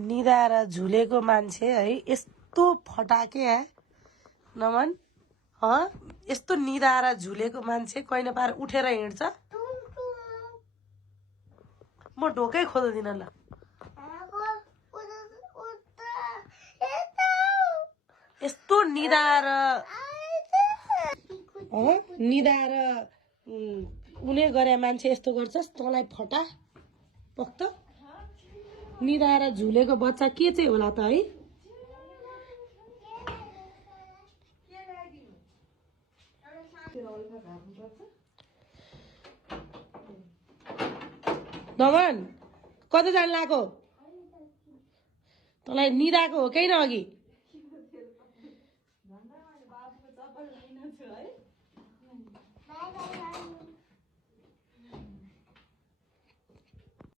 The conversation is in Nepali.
निदाएर झुलेको मान्छे है यस्तो फटाके है नमन यस्तो निदाएर झुलेको मान्छे कहिले पार उठेर हिँड्छ म ढोकै खोल्दिन ल यस्तो निदाएर उनी गरे मान्छे यस्तो गर्छस् तँलाई फटा पक्क निदाएर झुलेको बच्चा के चाहिँ होला त है नमन कता जान लाग्यो तँलाई निदाएको हो कि न अघि